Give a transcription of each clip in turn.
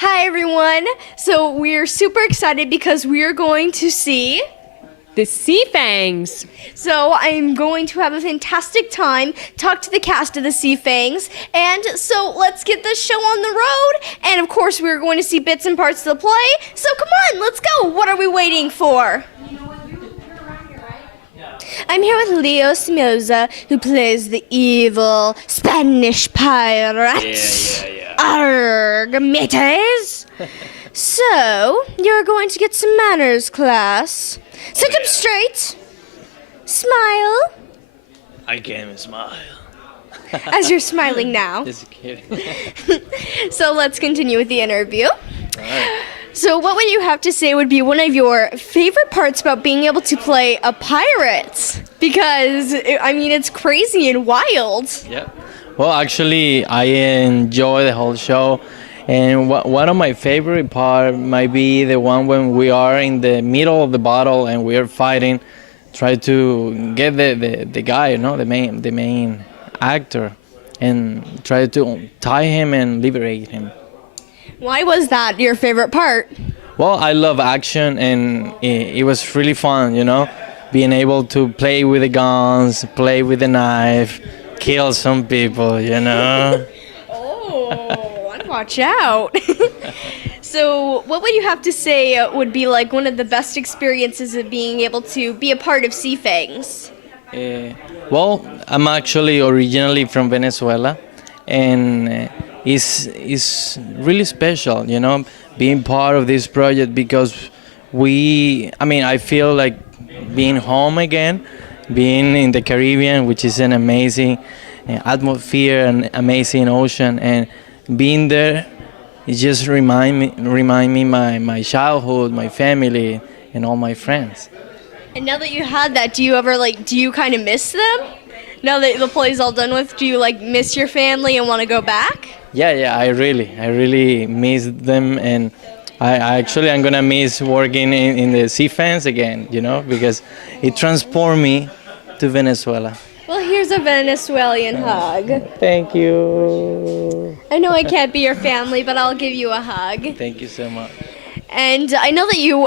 Hi everyone. So we're super excited because we are going to see The Sea Fangs. So I'm going to have a fantastic time, talk to the cast of the Sea Fangs, and so let's get this show on the road. And of course we're going to see bits and parts of the play. So come on, let's go. What are we waiting for? I'm here with Leo Simoza, who plays the evil Spanish pirate. Yeah. Arg, mateys. So, you're going to get some manners, class. Sit up straight. Smile. I can't smile. As you're smiling now. Just kidding. So let's continue with the interview. Alright. So what would you have to say would be one of your favorite parts about being able to play a pirate? Because, I mean, it's crazy and wild. Yeah. Well, actually, I enjoy the whole show. And one of my favorite part might be the one when we are in the middle of the battle and we are fighting, try to get the guy, the main actor, and try to tie him and liberate him. Why was that your favorite part? Well, I love action, and it was really fun, being able to play with the guns, play with the knife, kill some people, Oh, watch out. So what would you have to say would be like one of the best experiences of being able to be a part of Sea Fangs? Well, I'm actually originally from Venezuela, and it's really special, being part of this project because I feel like being home again, being in the Caribbean, which is an amazing atmosphere, an amazing ocean, and being there, it just remind me my childhood, my family, and all my friends. And now that you had that, do you kind of miss them? Now that the play's all done with, do you miss your family and want to go back? Yeah, I really miss them, and I'm gonna miss working in the Sea Fans again, because it transported me to Venezuela. Well, here's a Venezuelan hug. Thank you. I know I can't be your family, but I'll give you a hug. Thank you so much. And I know that you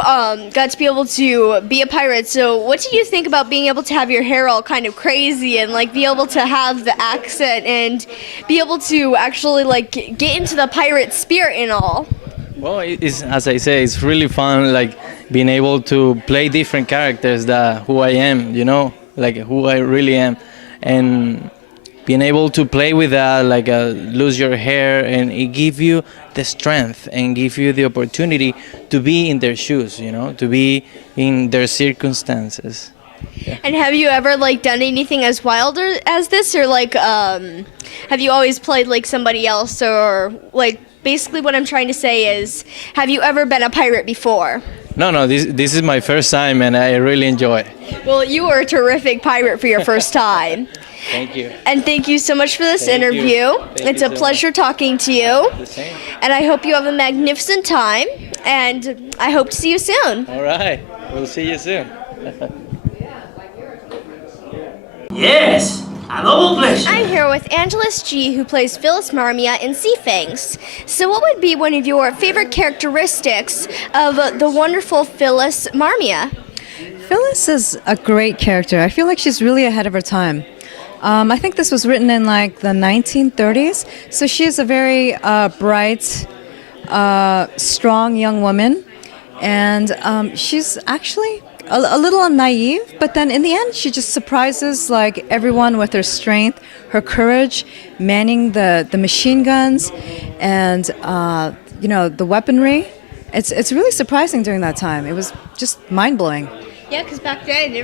got to be able to be a pirate, so what did you think about being able to have your hair all kind of crazy and be able to have the accent and be able to actually get into the pirate spirit and all? Well, it's, as I say, it's really fun, being able to play different characters that who I am, who I really am, and being able to play with that, lose your hair, and it give you the strength and give you the opportunity to be in their shoes, to be in their circumstances. Yeah. And have you ever done anything as wild as this, or have you always played somebody else, or basically what I'm trying to say is, have you ever been a pirate before? No, this is my first time, and I really enjoy it. Well, you were a terrific pirate for your first time. Thank you. And thank you so much for this interview. It's a pleasure talking to you. The same. And I hope you have a magnificent time, and I hope to see you soon. All right, we'll see you soon. Yes, a double pleasure. I'm here with Angeles G, who plays Phyllis Marmia in Sea Fangs. So what would be one of your favorite characteristics of the wonderful Phyllis Marmia? Phyllis is a great character. I feel like she's really ahead of her time. I think this was written in the 1930s. So she's a very bright, strong young woman. And she's actually a little naive, but then in the end she just surprises everyone with her strength, her courage, manning the machine guns, and the weaponry. It's really surprising during that time. It was just mind-blowing. Yeah, because back then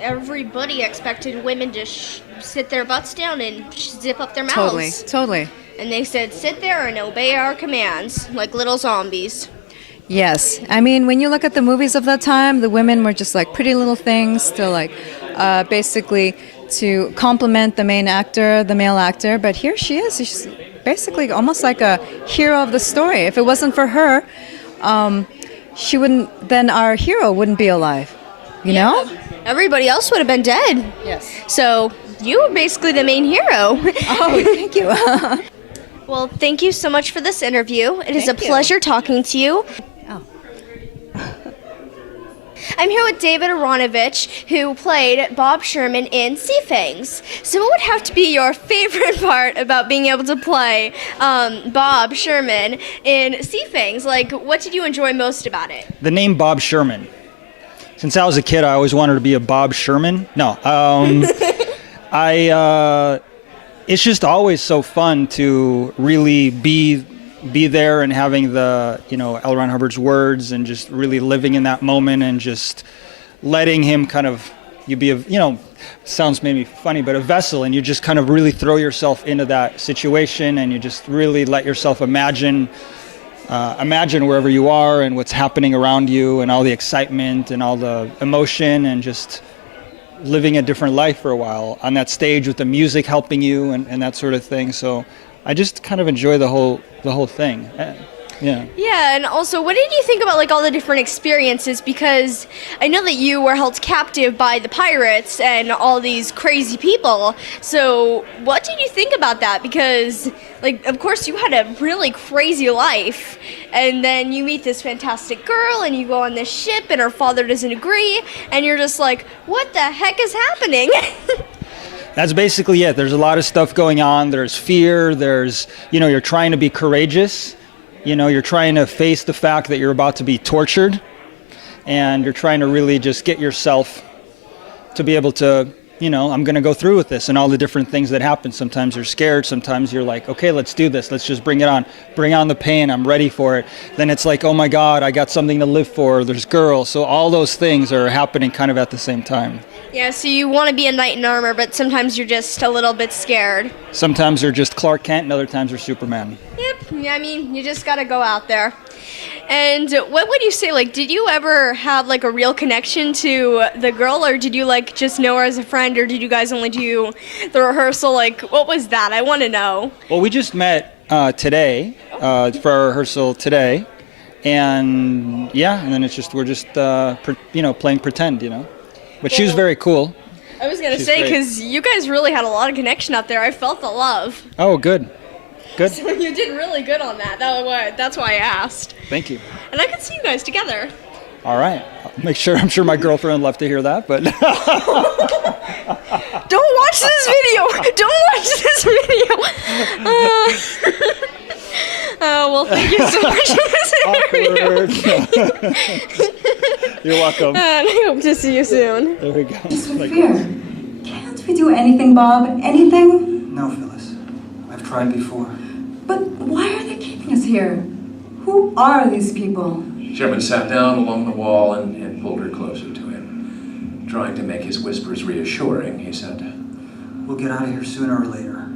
everybody expected women to sit their butts down and zip up their mouths. Totally. And they said, sit there and obey our commands, like little zombies. Yes. I mean, when you look at the movies of that time, the women were just pretty little things to basically to complement the main actor, the male actor. But here she is. She's basically almost like a hero of the story. If it wasn't for her, then our hero wouldn't be alive. You know? Everybody else would have been dead. Yes. So you were basically the main hero. Oh, thank you. Well, thank you so much for this interview. It is a Thank you. pleasure talking to you. Oh. I'm here with David Aronovich, who played Bob Sherman in Sea Fangs. So what would have to be your favorite part about being able to play Bob Sherman in Sea Fangs? Like, what did you enjoy most about it? The name Bob Sherman. Since I was a kid, I always wanted to be a Bob Sherman. No, it's just always so fun to really be there and having the, L. Ron Hubbard's words and just really living in that moment and just letting him kind of, sounds maybe funny, but a vessel, and you just kind of really throw yourself into that situation and you just really let yourself imagine wherever you are and what's happening around you and all the excitement and all the emotion and just living a different life for a while on that stage with the music helping you and that sort of thing. So I just kind of enjoy the whole thing. Yeah. Yeah, and also, what did you think about like all the different experiences? Because I know that you were held captive by the pirates and all these crazy people. So what did you think about that? Because, like, of course, you had a really crazy life, and then you meet this fantastic girl, and you go on this ship, and her father doesn't agree, and you're just like, what the heck is happening? That's basically it. There's a lot of stuff going on. There's fear. There's, you're trying to be courageous. You're trying to face the fact that you're about to be tortured, and you're trying to really just get yourself to be able to, I'm going to go through with this and all the different things that happen. Sometimes you're scared. Sometimes you're like, okay, let's do this. Let's just bring it on. Bring on the pain. I'm ready for it. Then it's like, oh my God, I got something to live for. There's girls. So all those things are happening kind of at the same time. Yeah, so you want to be a knight in armor, but sometimes you're just a little bit scared. Sometimes they're just Clark Kent and other times they're Superman. Yep, I mean, you just gotta go out there. And what would you say, like, did you ever have, like, a real connection to the girl, or did you, like, just know her as a friend, or did you guys only do the rehearsal? Like, what was that? I want to know. Well, we just met today for our rehearsal today, and yeah, and then it's just, we're just, playing pretend, But she was very cool. I was gonna She's say, great. because you guys really had a lot of connection out there. I felt the love. Oh, good. Good. So you did really good on that. That's why I asked. Thank you. And I could see you guys together. All right. I'm sure my girlfriend would love to hear that, but Don't watch this video! Don't watch this video! Well, thank you so much for this interview. You're welcome. And I hope to see you soon. There we go. With fear. Can't we do anything, Bob? Anything? No, Phyllis. I've tried before. But why are they keeping us here? Who are these people? Sherman sat down along the wall and pulled her closer to him. Trying to make his whispers reassuring, he said, We'll get out of here sooner or later.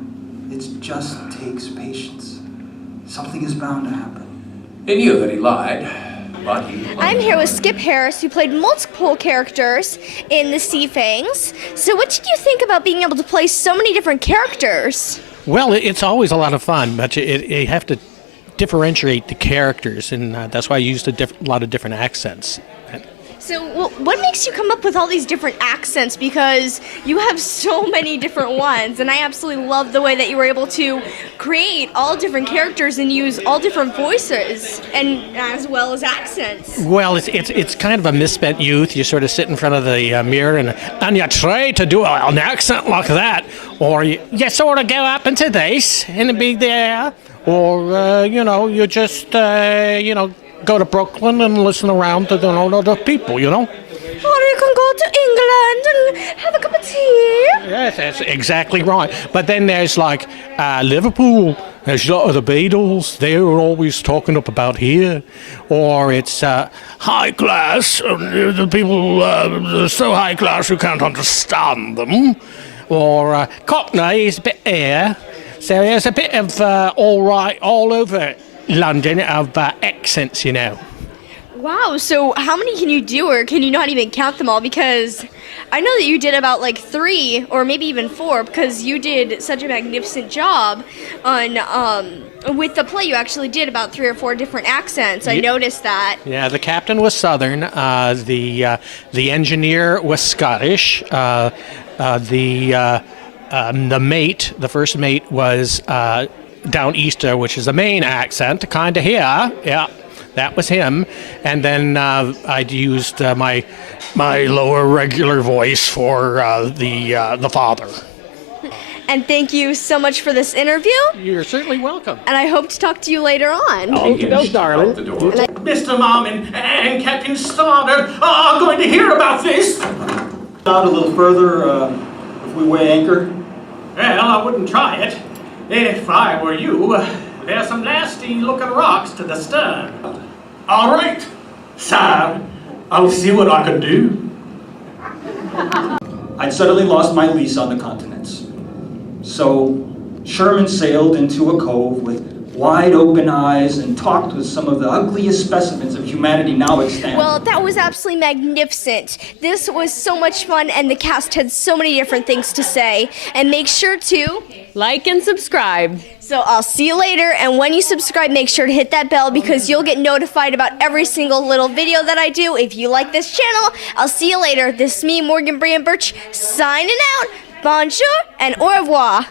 It just takes patience. Something is bound to happen. He knew that he lied, but he... I'm here with Skip Harris, who played multiple characters in the Sea Fangs. So what did you think about being able to play so many different characters? Well, it's always a lot of fun, but you have to differentiate the characters, and that's why I used a lot of different accents. So what makes you come up with all these different accents? Because you have so many different ones, and I absolutely love the way that you were able to create all different characters and use all different voices, and as well as accents. Well, it's kind of a misspent youth. You sort of sit in front of the mirror and you try to do an accent like that, or you sort of go up into this and be there, or you just go to Brooklyn and listen around to the people, Or you can go to England and have a cup of tea. Yes, that's exactly right. But then there's like Liverpool. There's a lot of the Beatles. They're always talking up about here. Or it's high class. The people are so high class you can't understand them. Or Cockney is a bit air. So there's a bit of all over London of accents, Wow, so how many can you do, or can you not even count them all? Because I know that you did about like 3 or maybe even 4, because you did such a magnificent job on with the play. You actually did about 3 or 4 different accents. I noticed that. Yeah, the captain was Southern. The engineer was Scottish. The mate, the first mate, was down easter, which is the main accent, kind of here. Yeah, that was him. And then I'd used my lower regular voice for the father. And thank you so much for this interview. You're certainly welcome. And I hope to talk to you later on. Okay, darling. Mr. Mom and Captain Stoddard are going to hear about this. Out a little further if we weigh anchor. Well, I wouldn't try it. If I were you, there's some nasty looking rocks to the stern. All right, sir, I'll see what I can do. I'd suddenly lost my lease on the continents. So Sherman sailed into a cove with wide open eyes and talked with some of the ugliest specimens of humanity now extant. Well, that was absolutely magnificent. This was so much fun, and the cast had so many different things to say. And make sure to Like and subscribe. So I'll see you later, and when you subscribe, make sure to hit that bell because you'll get notified about every single little video that I do. If you like this channel, I'll see you later. This is me, Morgan Brian Bertsch, signing out. Bonjour and au revoir.